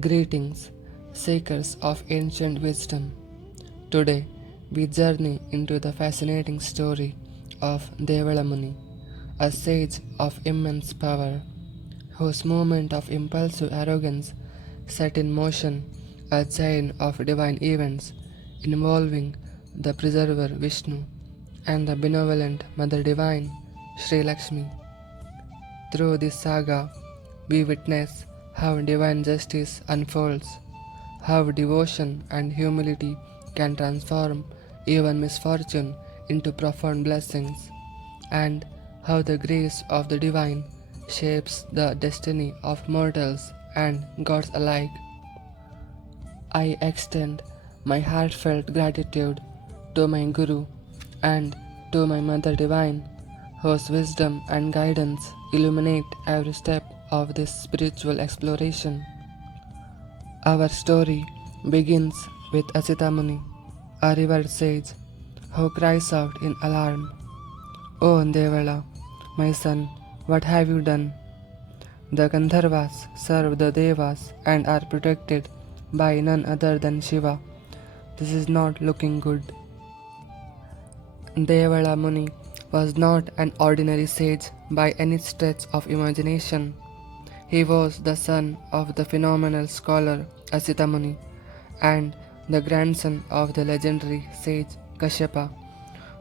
Greetings, seekers of ancient wisdom. Today, we journey into the fascinating story of Devala Muni, a sage of immense power, whose moment of impulsive arrogance set in motion a chain of divine events involving the preserver Vishnu and the benevolent Mother Divine Sri Lakshmi. Through this saga, we witness how divine justice unfolds, how devotion and humility can transform even misfortune into profound blessings, and how the grace of the divine shapes the destiny of mortals and gods alike. I extend my heartfelt gratitude to my Guru and to my Mother Divine, whose wisdom and guidance illuminate every step of this spiritual exploration. Our story begins with Asita Muni, a revered sage, who cries out in alarm, "O Devala, my son, what have you done?" The Gandharvas serve the Devas and are protected by none other than Shiva. This is not looking good. Devala Muni was not an ordinary sage by any stretch of imagination. He was the son of the phenomenal scholar Asita Muni and the grandson of the legendary sage Kashyapa,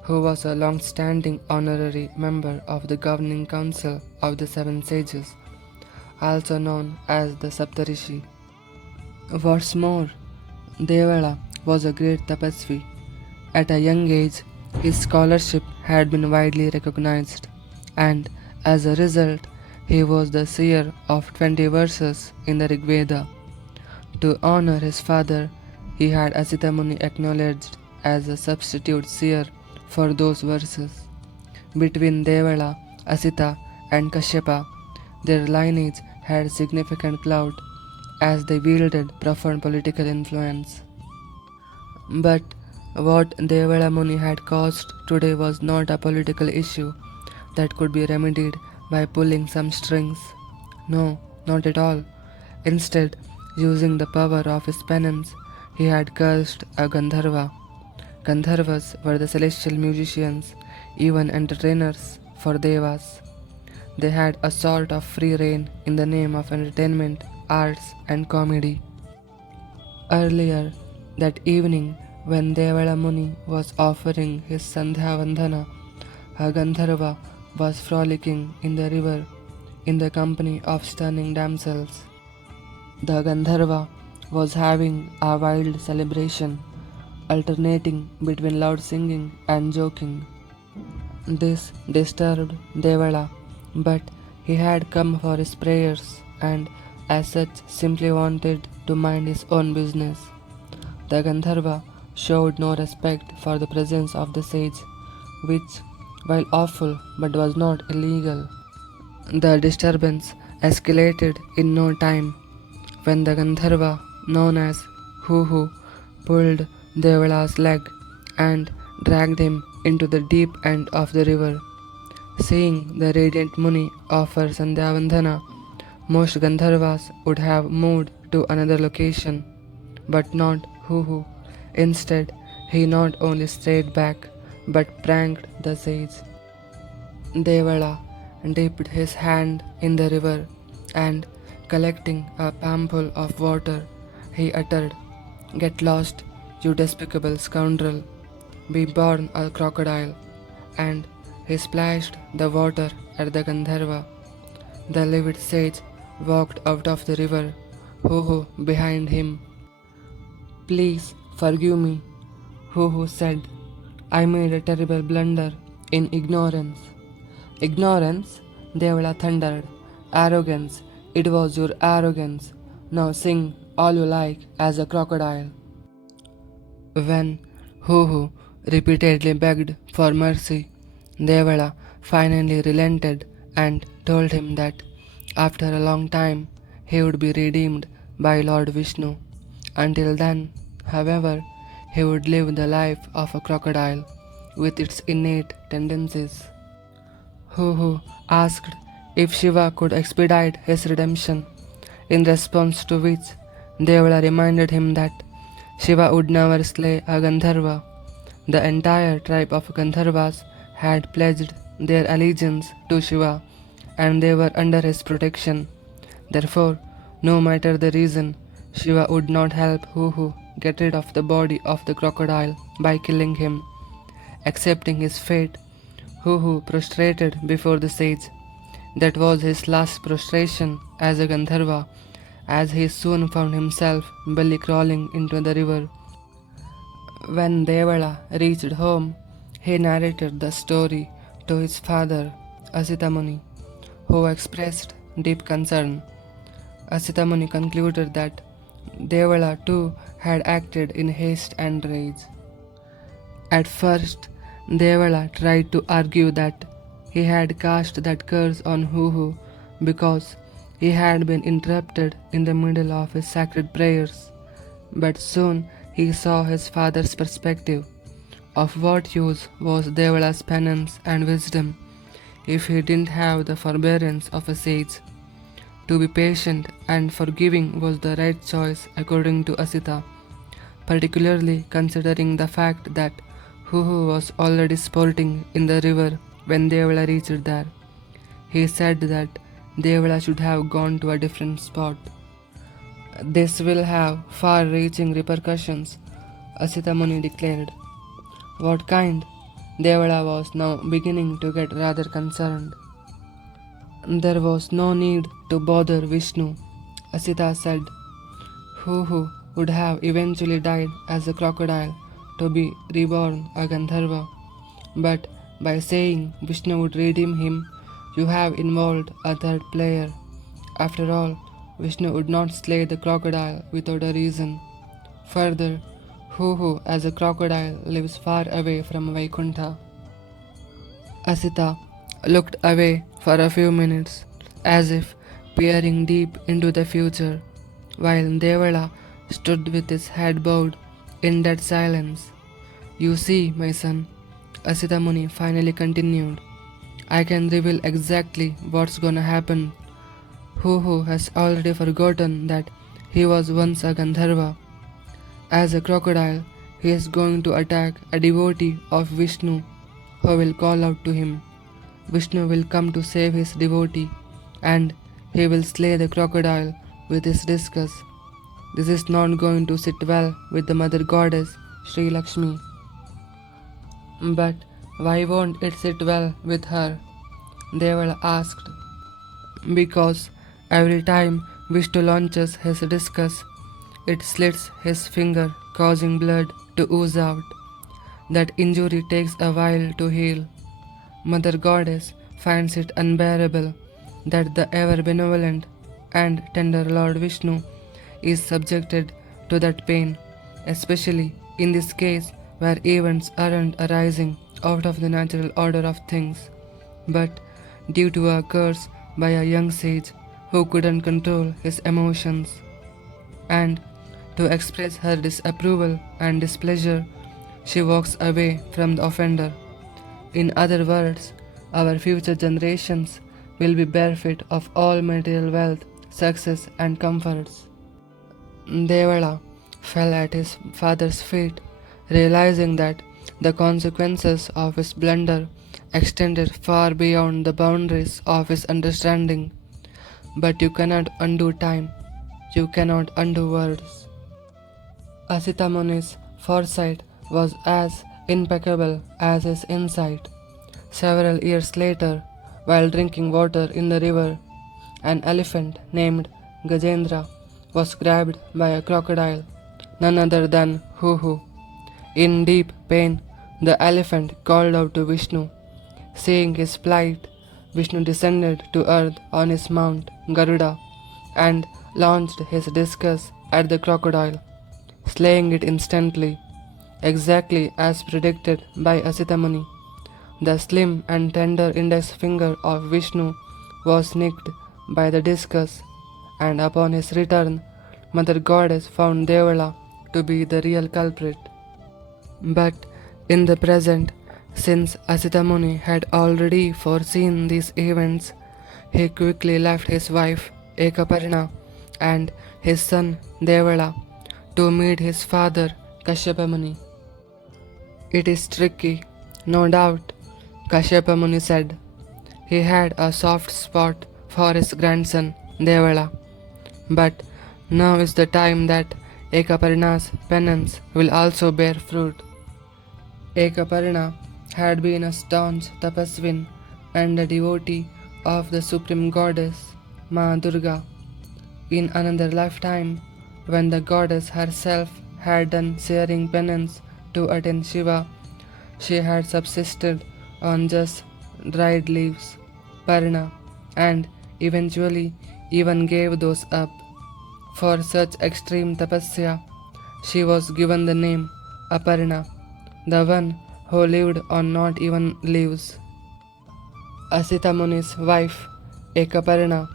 who was a long-standing honorary member of the governing council of the seven sages, also known as the Saptarishi. What's more, Devala was a great tapasvi. At a young age, his scholarship had been widely recognized, and as a result, he was the seer of 20 verses in the Rig Veda. To honor his father, he had Asita Muni acknowledged as a substitute seer for those verses. Between Devala, Asita, and Kashyapa, their lineage had significant clout as they wielded profound political influence. But what Devala Muni had caused today was not a political issue that could be remedied by pulling some strings. No, not at all. Instead, using the power of his penance, he had cursed a Gandharva. Gandharvas were the celestial musicians, even entertainers for Devas. They had a sort of free reign in the name of entertainment, arts, and comedy. Earlier that evening, when Devala Muni was offering his Sandhya Vandana, a Gandharva was frolicking in the river in the company of stunning damsels. The Gandharva was having a wild celebration, alternating between loud singing and joking. This disturbed Devala, but he had come for his prayers and as such simply wanted to mind his own business. The Gandharva showed no respect for the presence of the sage, which, while awful but was not illegal. The disturbance escalated in no time when the Gandharva known as Huhu pulled Devala's leg and dragged him into the deep end of the river. Seeing the radiant Muni offer Sandhyavandhana, most Gandharvas would have moved to another location, but not Huhu. Instead, he not only stayed back but pranked the sage. Devala dipped his hand in the river and, collecting a palmful of water, he uttered, "Get lost, you despicable scoundrel! Be born a crocodile!" And he splashed the water at the Gandharva. The livid sage walked out of the river, Huhu behind him. "Please forgive me," Huhu said. "I made a terrible blunder in ignorance." "Ignorance?" Devala thundered. "Arrogance. It was your arrogance. Now sing all you like as a crocodile." When Huhu repeatedly begged for mercy, Devala finally relented and told him that after a long time he would be redeemed by Lord Vishnu. Until then, however, he would live the life of a crocodile with its innate tendencies. Huhu asked if Shiva could expedite his redemption, in response to which Devala reminded him that Shiva would never slay a Gandharva. The entire tribe of Gandharvas had pledged their allegiance to Shiva and they were under his protection. Therefore, no matter the reason, Shiva would not help Huhu get rid of the body of the crocodile by killing him. Accepting his fate, Huhu prostrated before the sage. That was his last prostration as a Gandharva, as he soon found himself belly crawling into the river. When Devala reached home, he narrated the story to his father, Asita Muni, who expressed deep concern. Asita Muni concluded that Devala too had acted in haste and rage. At first, Devala tried to argue that he had cast that curse on Huhu because he had been interrupted in the middle of his sacred prayers. But soon he saw his father's perspective. Of what use was Devala's penance and wisdom if he didn't have the forbearance of a sage? To be patient and forgiving was the right choice according to Asita, particularly considering the fact that Huhu was already sporting in the river when Devala reached there. He said that Devala should have gone to a different spot. This will have far-reaching repercussions, Asita Muni declared. What kind? Devala was now beginning to get rather concerned. There was no need to bother Vishnu, Asita said. Huhu would have eventually died as a crocodile to be reborn a Gandharva. But by saying Vishnu would redeem him, you have involved a third player. After all, Vishnu would not slay the crocodile without a reason. Further, Huhu as a crocodile lives far away from Vaikuntha. Asita looked away for a few minutes, as if peering deep into the future, while Devala stood with his head bowed in dead silence. You see, my son, Asita Muni finally continued, I can reveal exactly what's gonna happen. Huhu has already forgotten that he was once a Gandharva. As a crocodile, he is going to attack a devotee of Vishnu who will call out to him. Vishnu will come to save his devotee and he will slay the crocodile with his discus. This is not going to sit well with the mother goddess Sri Lakshmi. But why won't it sit well with her? Devala asked. Because every time Vishnu launches his discus, it slits his finger, causing blood to ooze out. That injury takes a while to heal. Mother Goddess finds it unbearable that the ever-benevolent and tender Lord Vishnu is subjected to that pain, especially in this case where events aren't arising out of the natural order of things, but due to a curse by a young sage who couldn't control his emotions. And to express her disapproval and displeasure, she walks away from the offender. In other words, our future generations will be bereft of all material wealth, success, and comforts. Devala fell at his father's feet, realizing that the consequences of his blunder extended far beyond the boundaries of his understanding. But you cannot undo time, you cannot undo words. Asita Muni's foresight was as impeccable as his insight. Several years later, while drinking water in the river, an elephant named Gajendra was grabbed by a crocodile, none other than Huhu. In deep pain, the elephant called out to Vishnu. Seeing his plight, Vishnu descended to earth on his mount, Garuda, and launched his discus at the crocodile, slaying it instantly, exactly as predicted by Asita Muni. The slim and tender index finger of Vishnu was nicked by the discus, and upon his return, Mother Goddess found Devala to be the real culprit. But in the present, since Asita Muni had already foreseen these events, he quickly left his wife, Ekaparna, and his son Devala to meet his father Kashyapa Muni. It is tricky, no doubt, Kashyapa Muni said. He had a soft spot for his grandson Devala. But now is the time that Ekaparna's penance will also bear fruit. Ekaparna had been a staunch tapasvin and a devotee of the supreme goddess Ma Durga. In another lifetime, when the goddess herself had done searing penance to attain Shiva, she had subsisted on just dried leaves, parna, and eventually even gave those up. For such extreme tapasya, she was given the name Aparna, the one who lived on not even leaves. Asita Muni's wife, Ekaparna,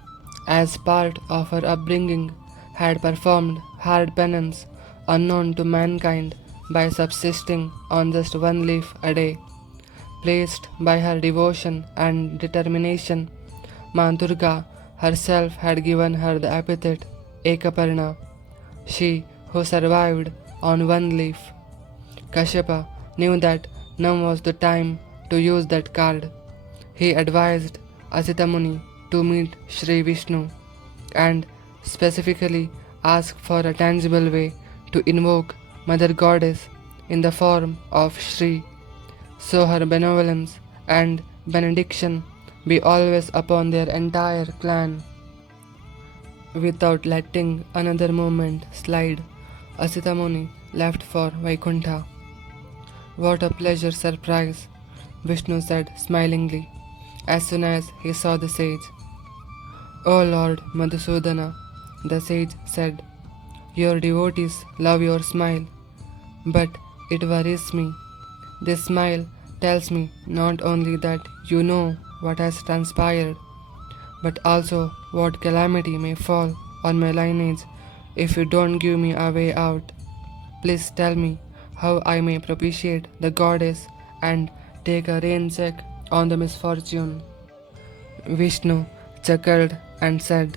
as part of her upbringing, had performed hard penance unknown to mankind by subsisting on just one leaf a day. Placed by her devotion and determination, Ma Durga herself had given her the epithet Ekaparna, she who survived on one leaf. Kashyapa knew that now was the time to use that card. He advised Asita Muni to meet Sri Vishnu and specifically ask for a tangible way to invoke Mother Goddess in the form of Sri, so her benevolence and benediction be always upon their entire clan. Without letting another moment slide, Asita Muni left for Vaikuntha. What a pleasure surprise, Vishnu said smilingly, as soon as he saw the sage. O Lord Madhusudana, the sage said, your devotees love your smile, but it worries me. This smile tells me not only that you know what has transpired, but also what calamity may fall on my lineage if you don't give me a way out. Please tell me how I may propitiate the goddess and take a rain check on the misfortune. Vishnu chuckled and said,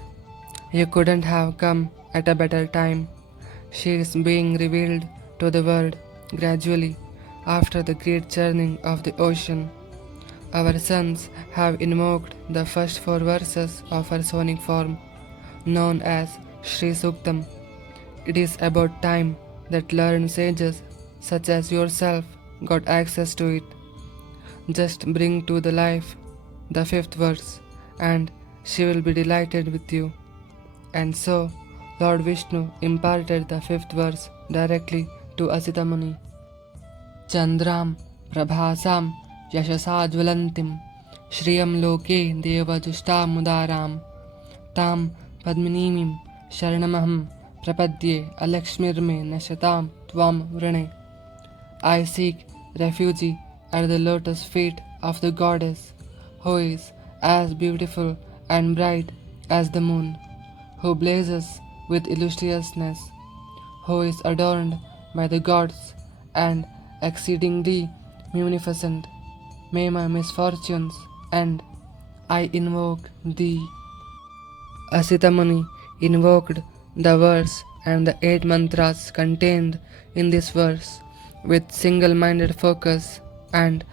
you couldn't have come at a better time. She is being revealed to the world gradually after the great churning of the ocean. Our sons have invoked the first 4 verses of her sonic form, known as Sri Suktam. It is about time that learned sages such as yourself got access to it. Just bring to the life the 5th verse, and she will be delighted with you. And so, Lord Vishnu imparted the 5th verse directly to Asita Muni. Chandram prabhasam yashasajvalantim shriyam loke devajushtamudaram tam padminimim sharanamaham prapadye alakshmirme nashatam tvam vrane. I seek refuge at the lotus feet of the goddess, who is as beautiful and bright as the moon, who blazes with illustriousness, who is adorned by the gods and exceedingly munificent. May my misfortunes end. I invoke thee. Asita Muni invoked the verse and the 8 mantras contained in this verse with single-minded focus and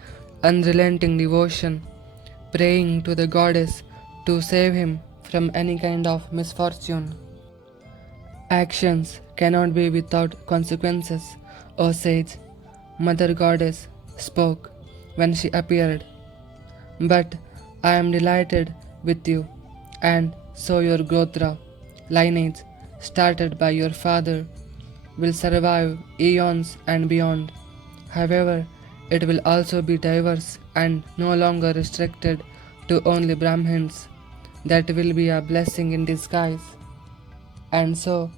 unrelenting devotion, praying to the goddess to save him from any kind of misfortune. Actions cannot be without consequences, O sage, Mother Goddess spoke when she appeared. But I am delighted with you, and so your Gotra, lineage, started by your father, will survive eons and beyond. However, it will also be diverse and no longer restricted to only Brahmins. That will be a blessing in disguise. And so,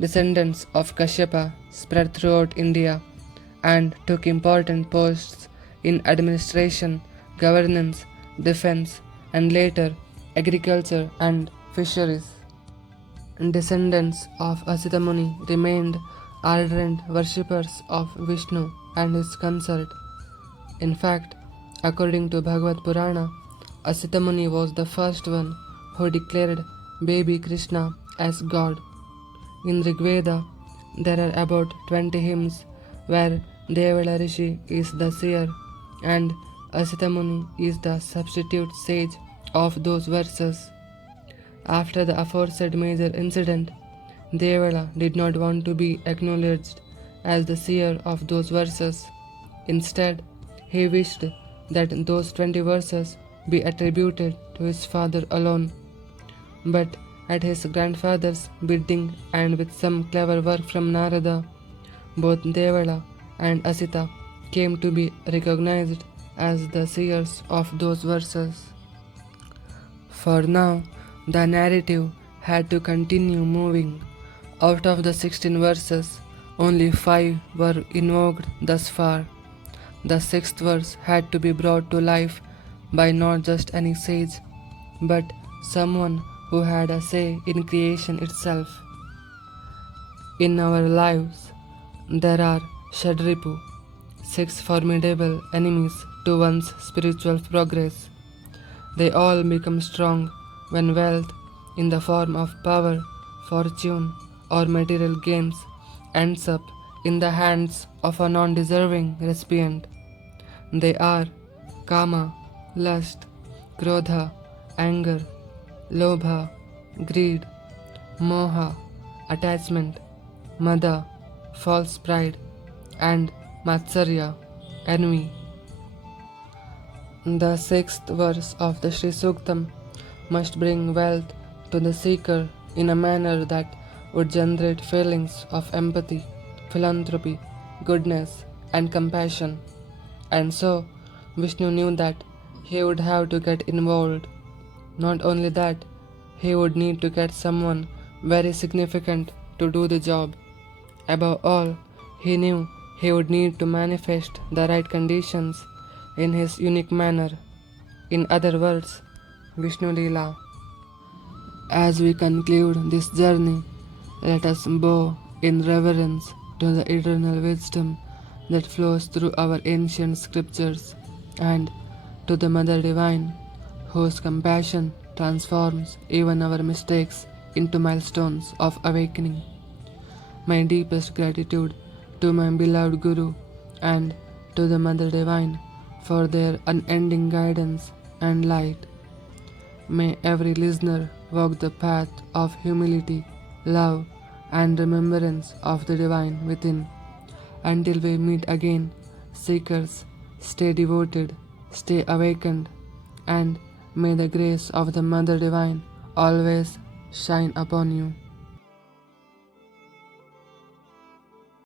descendants of Kashyapa spread throughout India and took important posts in administration, governance, defense, and later agriculture and fisheries. Descendants of Asita Muni remained ardent worshippers of Vishnu and his consort. In fact, according to Bhagavad Purana, Asita Muni was the first one who declared baby Krishna as God. In Rigveda, there are about 20 hymns where Devala Rishi is the seer and Asita Muni is the substitute sage of those verses. After the aforesaid major incident, Devala did not want to be acknowledged as the seer of those verses. Instead, he wished that those 20 verses be attributed to his father alone. But at his grandfather's bidding and with some clever work from Narada, both Devala and Asita came to be recognized as the seers of those verses. For now, the narrative had to continue moving. Out of the 16 verses, only 5 were invoked thus far. The sixth verse had to be brought to life by not just any sage, but someone who had a say in creation itself. In our lives, there are Shadripu, 6 formidable enemies to one's spiritual progress. They all become strong when wealth, in the form of power, fortune, or material gains, ends up in the hands of a non-deserving recipient. They are Kama, lust, Krodha, anger, Lobha, greed, Moha, attachment, Mada, false pride, and Matsarya, envy. The 6th verse of the Sri Suktam must bring wealth to the seeker in a manner that would generate feelings of empathy, philanthropy, goodness, and compassion. And so, Vishnu knew that he would have to get involved. Not only that, he would need to get someone very significant to do the job. Above all, he knew he would need to manifest the right conditions in his unique manner. In other words, Vishnu Leela. As we conclude this journey, let us bow in reverence to the eternal wisdom that flows through our ancient scriptures and to the Mother Divine, whose compassion transforms even our mistakes into milestones of awakening. My deepest gratitude to my beloved Guru and to the Mother Divine for their unending guidance and light. May every listener walk the path of humility, love, and remembrance of the Divine within. Until we meet again, seekers, stay devoted, stay awakened, and may the grace of the Mother Divine always shine upon you.